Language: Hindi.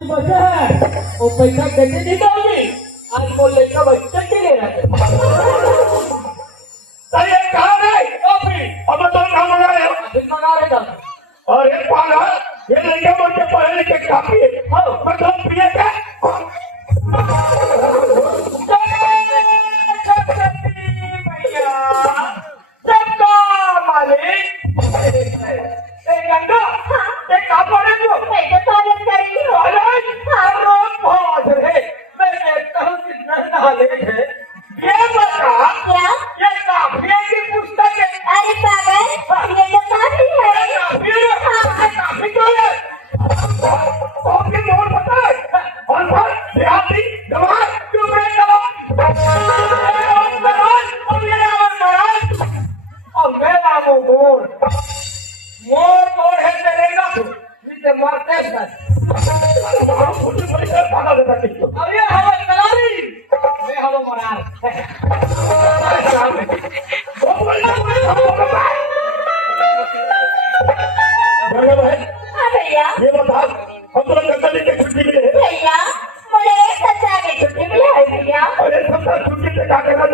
बचा है वो पैसा कैसे निकालोगे? आज वो लड़का बच्चे के ले रहा है। अरे कहाँ गए कॉफी? अब तो कहाँ मंगा रहे हो? अभी मंगा रहे था। और ये पागल ये लड़के मुझे पढ़े लिखे काफी है। मतलब पिए क्या? ये बता हम तो कंपनी की छुट्टी मिले भैया मुझे सच्चा की छुट्टी मिली है भैया। अरे सबका छुट्टी से क्या करना